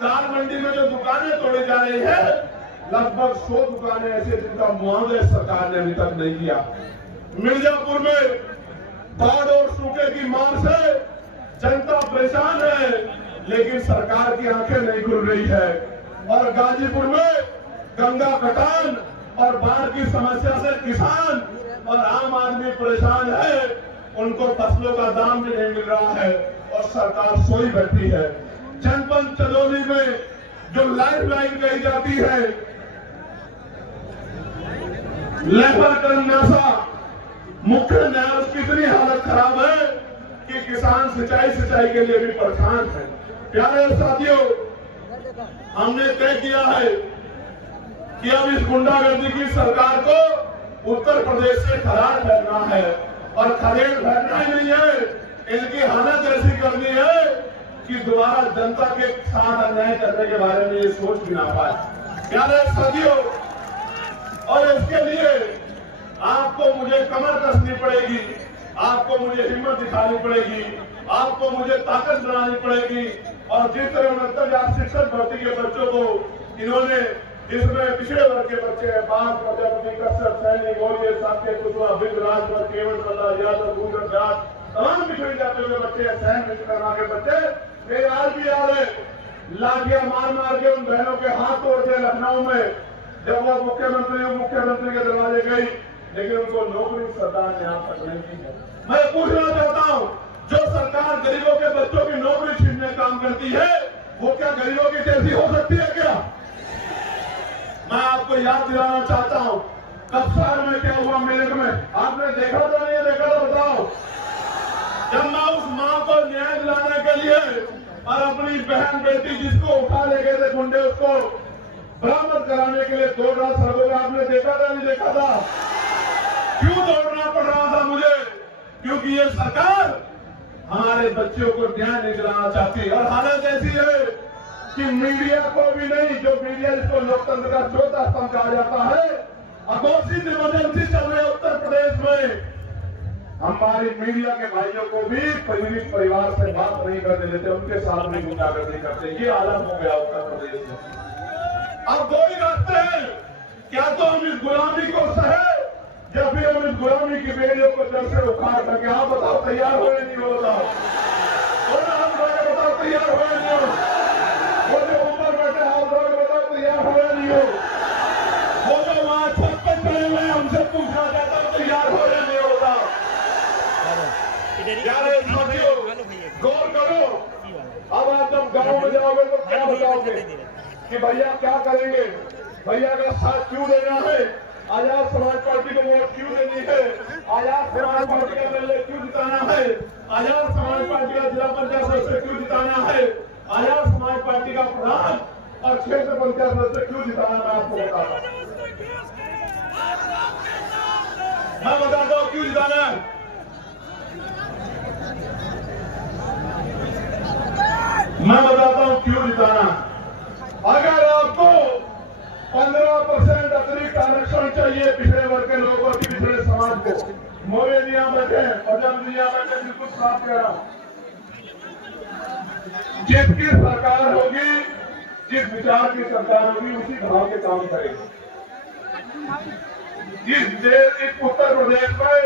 दाल मंडी में जो दुकानें तोड़ी जा रही है, लगभग 100 दुकानें ऐसी जिनका मुआवजा सरकार ने अभी तक नहीं किया। मिर्जापुर में बाढ़ और सूखे की मार से जनता परेशान है, लेकिन सरकार की आंखें नहीं खुल रही है। और गाजीपुर में गंगा कटान और बाढ़ की समस्या से किसान और आम आदमी परेशान है, उनको फसलों का दाम भी नहीं मिल रहा है और सरकार सोई बैठी है। जनपद चंदौली में जो लाइफ लाइन कही जाती है, लेबरनासा मुख्य न्याय, उसकी इतनी हालत खराब है कि किसान सिंचाई के लिए भी परेशान है। प्यारे साथियों, हमने तय किया है कि अब इस गुंडागर्दी की सरकार को उत्तर प्रदेश से खरार फेंकना है, और खदेड़ फेंकना ही नहीं है, इनकी हालत ऐसी करनी है कि दोबारा जनता के साथ अन्याय करने के बारे में ये सोच भी ना पाए। प्यारे साथियों, और इसके लिए आपको मुझे कमर कसनी पड़ेगी, आपको मुझे हिम्मत दिखानी पड़ेगी, आपको मुझे ताकत बनानी पड़ेगी। और जिस तरह 69,000 शिक्षक भर्ती के बच्चों को इन्होंने, जिसमें पिछड़े वर्ग के बच्चे हैं, बाल प्रजापति, कश्यप, सैनी, गौरी, साक्य, कुशवाहा, बिंद, राजभर, केवल प्रसाद यादव, गुजर दास, तमाम पिछड़ी जातियों के बच्चे, सैन विश्वकर्मा के बच्चे, मेरे आज भी याद है, लाठियां मार मार के उन बहनों के हाथ तोड़ते लखनऊ में, जब वो मुख्यमंत्री के दरवाजे गई, लेकिन उनको नौकरी सरकार ने आज तक नहीं दी है। मैं पूछना चाहता हूं, जो सरकार गरीबों के बच्चों की नौकरी छीनने काम करती है, वो क्या गरीबों की जैसी हो सकती है क्या? मैं आपको याद दिलाना चाहता हूं, कप्तान में क्या हुआ मेरठ में, आपने देखा था नहीं देखा था बताओ? जब मैं उस मां को न्याय दिलाने के लिए और अपनी बहन बेटी जिसको उठा ले गए थे गुंडे, उसको बरामद कराने के लिए दौड़ रहा सड़कों में, आपने देखा था नहीं देखा था? क्यों दौड़ना पड़ रहा था मुझे? क्योंकि ये सरकार हमारे बच्चों को न्याय नहीं दिलाना चाहती। और हालत ऐसी है कि मीडिया को भी नहीं, जो मीडिया जिसको लोकतंत्र का चौथा स्तंभ कहा जाता है, अघोषित इमरजेंसी चल रही है उत्तर प्रदेश में। हमारी मीडिया के भाइयों को भी पीड़ित परिवार से बात नहीं करने देते, उनके साथ भी गुंडागर्दी करते। ये हालत हो गया उत्तर प्रदेश में। अब दो ही रास्ते हैं, क्या तो हम इस गुलामी को सहे, या फिर हम इस गुलामी की बेड़ियों को जड़ से उखाड़ सके। आप बताओ तैयार हो या नहीं हो? बताओ बताओ तैयार हो या नहीं हो? वो जो ऊपर बैठे हाथ धो के बताओ तैयार हो या नहीं हो? वो जो वहां छत पर खड़े हुए हमसे पूछना चाहता हूं तैयार हो या नहीं होता? यार साथियों, गौर करो, अब आप जब गांव में जाओगे तो क्या बताओगे कि भैया क्या करेंगे, भैया का साथ क्यों देना है, आजाद समाज पार्टी को वोट क्यों देनी है, आजाद समाज पार्टी का एमएलए क्यों जिताना है, आजाद समाज पार्टी का जिला पंचायत सदस्य क्यों जिताना है, आजाद समाज पार्टी का प्रधान और क्षेत्र पंचायत सदस्य क्यों जिताना, मैं आपको बताता हूं। मैं बताता हूं क्यों जिताना है। मैं बताता हूं क्यों जिताना। अगर आपको 15% अतिरिक्त आरक्षण चाहिए पिछड़े वर्ग के लोगों की, पिछड़े समाज को, मोरे दिया बैठे और जब दिया बैठे बिल्कुल साफ कह रहा हूं, जिसकी सरकार होगी, जिस विचार की सरकार होगी, उसी भाव के काम करेगी। इस उत्तर प्रदेश में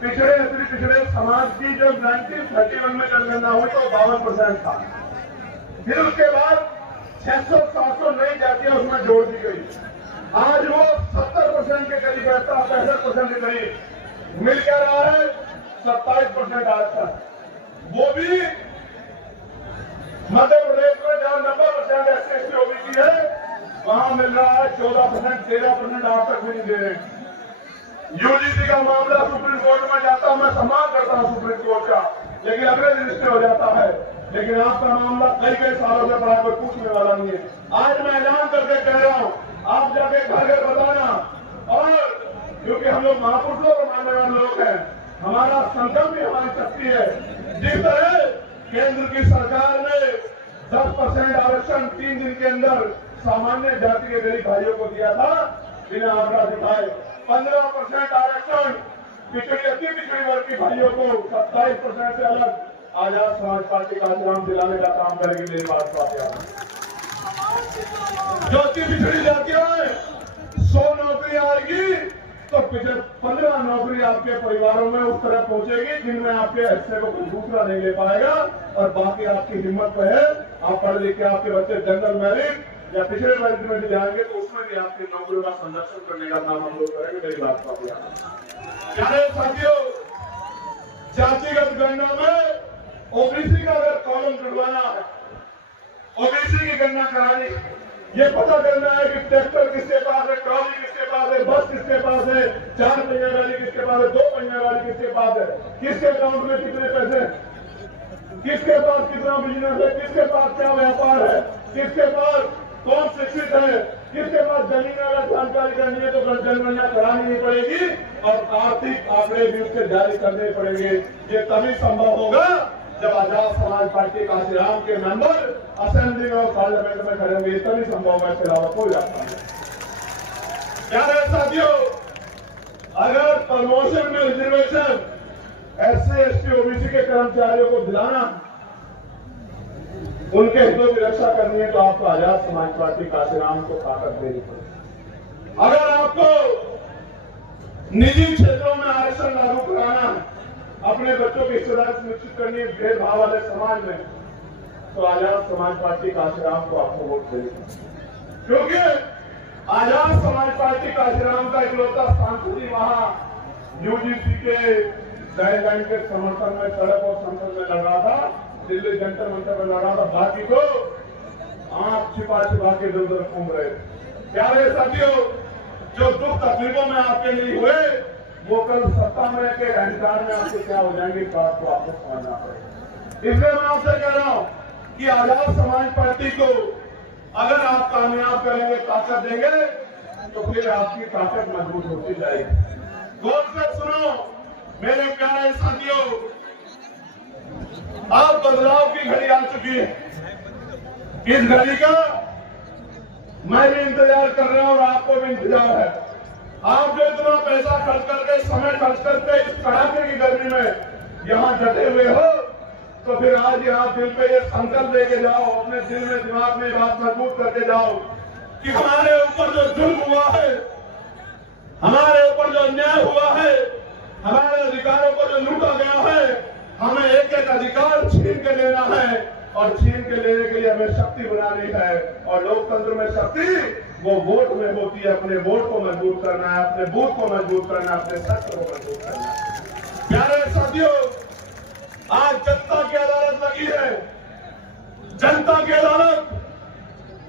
पिछड़े अति पिछड़े समाज की जब 1931 में जनगणना हुई तो 52% था, फिर उसके बाद 600-700 नई जातियां उसमें जोड़ दी गई। आज वो 70% के करीब रहता, 65% के करीब मिल क्या रहा है, 27% आज तक। वो भी मध्य प्रदेश में जहां 90% SC ओबीसी है, वहां मिल रहा है 14%, 13% आज तक भी नहीं दे रहे। यूजीसी का मामला सुप्रीम कोर्ट में जाता, मैं सम्मान करता हूं सुप्रीम कोर्ट का, लेकिन अगले रजिस्टर हो जाता है। लेकिन आपका मामला कई सालों से पड़ा, कोई पूछने वाला नहीं है। आज मैं ऐलान करके कह रहा हूं, आप जाके घर घर बताना, और क्योंकि हम लोग महापुरुषों को मानने वाले लोग हैं, हमारा संकल्प भी हमारी शक्ति है। जिस तरह केंद्र की सरकार ने 10% आरक्षण 3 दिन के अंदर सामान्य जाति के गरीब भाइयों को दिया था बिना आंकड़ा दिखाए, 15% आरक्षण पिछड़ी अति पिछड़ी वर्ग के भाइयों को, 27% से अलग आजाद समाज पार्टी का नाम दिलाने का काम करेगी। मेरी बात को आप याद रखें। जो अति पिछड़ी जातियों में 100 नौकरी आएगी तो 15 नौकरी आपके परिवारों में उस तरह पहुंचेगी जिनमें आपके हिस्से को कोई दूसरा नहीं ले पाएगा, और बाकी आपकी हिम्मत पे है। आप पढ़ लिख के आपके बच्चे जनरल मेरिट या पिछड़े मेरिट में भी जाएंगे तो उसमें भी आपकी नौकरियों का संरक्षण करने का काम हम लोग करेंगे। मेरी बात को प्यारे साथियों, जातिगत गणना में ओबीसी का अगर कॉलम जुड़वाना है, ओबीसी की गणना करानी, ये पता करना है कि ट्रैक्टर किसके पास है, ट्रॉली किसके पास है, बस किसके पास है, 4 पहिया वाली किसके पास है, 2 पहिया वाली किसके पास है, किसके अकाउंट में कितने पैसे, किसके पास कितना बिजनेस है, किसके पास क्या व्यापार है, किसके पास कौन शिक्षित है, किसके पास जमीन अगर जानकारी करनी है तो जनगणना करानी नहीं पड़ेगी और आर्थिक आंकड़े भी उससे जारी करने पड़ेंगे। ये तभी संभव होगा जब आजाद समाज पार्टी काशीराम के मेंबर असेंबली और पार्लियामेंट में खड़े होंगे, तभी संभव है, इसके अलावा कोई रास्ता नहीं। प्यारे साथियों, अगर प्रमोशन में रिजर्वेशन SC ST OBC के कर्मचारियों को दिलाना, उनके हितों की रक्षा करनी है तो आपको आजाद समाज पार्टी काशीराम को ताकत देनी पड़ेगी। अगर आपको निजी क्षेत्रों में आरक्षण लागू कराना है, अपने बच्चों की हिस्सेदारी सुनिश्चित करनी है भेदभाव वाले समाज में, तो आजाद समाज पार्टी काशीराम को आपको वोट देनी, क्योंकि आजाद समाज पार्टी काशीराम का इकलौता सांसद ही वहां UGC के गाइडलाइन के समर्थन में सड़क और संसद में लड़ रहा था, दिल्ली जंतर मंतर में लड़ रहा था, बाकी को आंख छिपा छिपा के इधर उधर घूम रहे। प्यारे साथियों, जो दुख तकलीफों में आपके लिए हुए वो कल सत्ता में के अहंकार में आपसे क्या हो जाएंगे, इस बात को आपको समझना पड़ेगा। इसलिए मैं आपसे कह रहा हूं कि आजाद समाज पार्टी को अगर आप कामयाब करेंगे, ताकत देंगे, तो फिर आपकी ताकत मजबूत होती जाएगी। गौर से सुनो मेरे प्यारे साथियों, अब बदलाव की घड़ी आ चुकी है। इस घड़ी का मैं भी इंतजार कर रहा हूं और आपको भी इंतजार है। आप जो इतना पैसा खर्च करके, समय खर्च करके इस कड़ाके की गर्मी में यहाँ डटे हुए हो, तो फिर आज यहाँ दिल पे ये संकल्प लेके जाओ, अपने दिल में दिमाग में बात मजबूत करके जाओ कि हमारे ऊपर जो जुल्म हुआ है, हमारे ऊपर जो अन्याय हुआ है, हमारे अधिकारों को जो लूटा गया है, हमें एक एक अधिकार छीन के लेना है और छीन के लेने के लिए हमें शक्ति बनानी है। और लोकतंत्र में शक्ति वो वोट में होती है। अपने वोट को मजबूत करना है, अपने बूथ को मजबूत करना है, अपने सत्य को मजबूत करना है। प्यारे साथियों, आज जनता की अदालत लगी है, जनता की अदालत,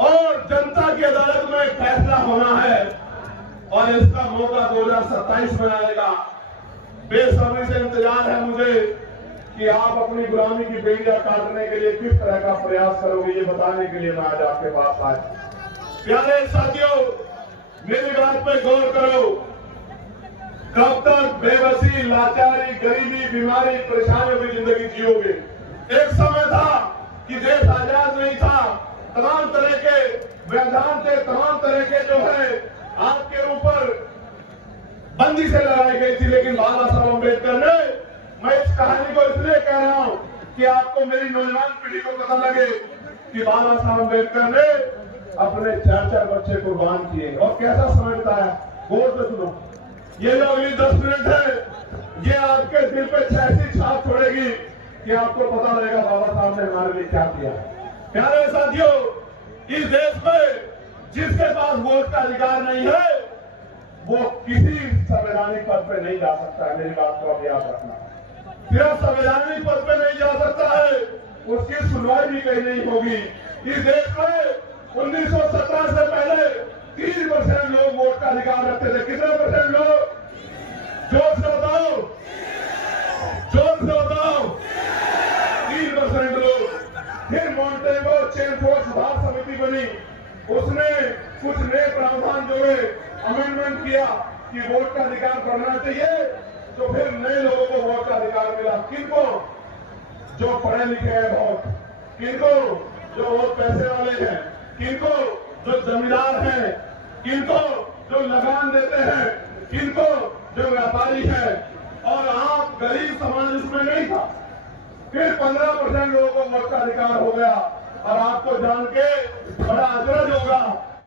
और जनता की अदालत में फैसला होना है और इसका मौका 2027 में आएगा। बेसब्री से इंतजार है मुझे कि आप अपनी गुलामी की बेड़ियां काटने के लिए किस तरह का प्रयास करोगे, ये बताने के लिए मैं आज आपके पास आया। प्यारे साथियों, मेरी बात पे गौर करो। कब तक बेबसी, लाचारी, गरीबी, बीमारी, परेशानियों की जिंदगी जियोगे? एक समय था कि देश आजाद नहीं था, तमाम तरह के व्यवधान थे, तमाम तरह के जो है आपके ऊपर बंदी से लगाई गई थी, लेकिन बाबा साहब अम्बेडकर ने, मैं इस कहानी को इसलिए कह रहा हूं कि आपको, मेरी नौजवान पीढ़ी को पता लगे कि बाबा साहब अम्बेडकर ने अपने 4 बच्चे कुर्बान किए और कैसा समय बिताया। गौर से सुनो, ये जो अगली 10 मिनट है, ये आपके दिल पे ऐसी छाप छोड़ेगी कि आपको पता लगेगा बाबा साहब ने हमारे लिए क्या किया। प्यारे साथियों, इस देश में जिसके पास वोट का अधिकार नहीं है वो किसी संवैधानिक पद पे नहीं जा सकता है। मेरी बात को आप याद रखना। सिर्फ संवैधानिक पद पे नहीं जा सकता है, उसकी सुनवाई भी कहीं नहीं होगी। इस देश में 1917 से पहले 30% लोग वोट का अधिकार रखते थे। कितने परसेंट लोग? जोर से बताओ, जोर से बताओ। 3% लोग। फिर मॉन्टेगो चेमफोर्ड सुधार समिति बनी, उसने कुछ नए प्रावधान जोड़े, अमेंडमेंट किया कि वोट का अधिकार बढ़ना चाहिए, तो फिर नए लोगों को वोट का अधिकार मिला। किनको? जो पढ़े लिखे हैं बहुत, किनको? जो बहुत पैसे वाले हैं, किनको? जो जमींदार हैं, किनको? जो लगान देते हैं, किनको? जो व्यापारी हैं। और आप गरीब समाज इसमें नहीं था। फिर 15% लोगों को वोट का अधिकार हो गया। और आपको जान के बड़ा अचरज होगा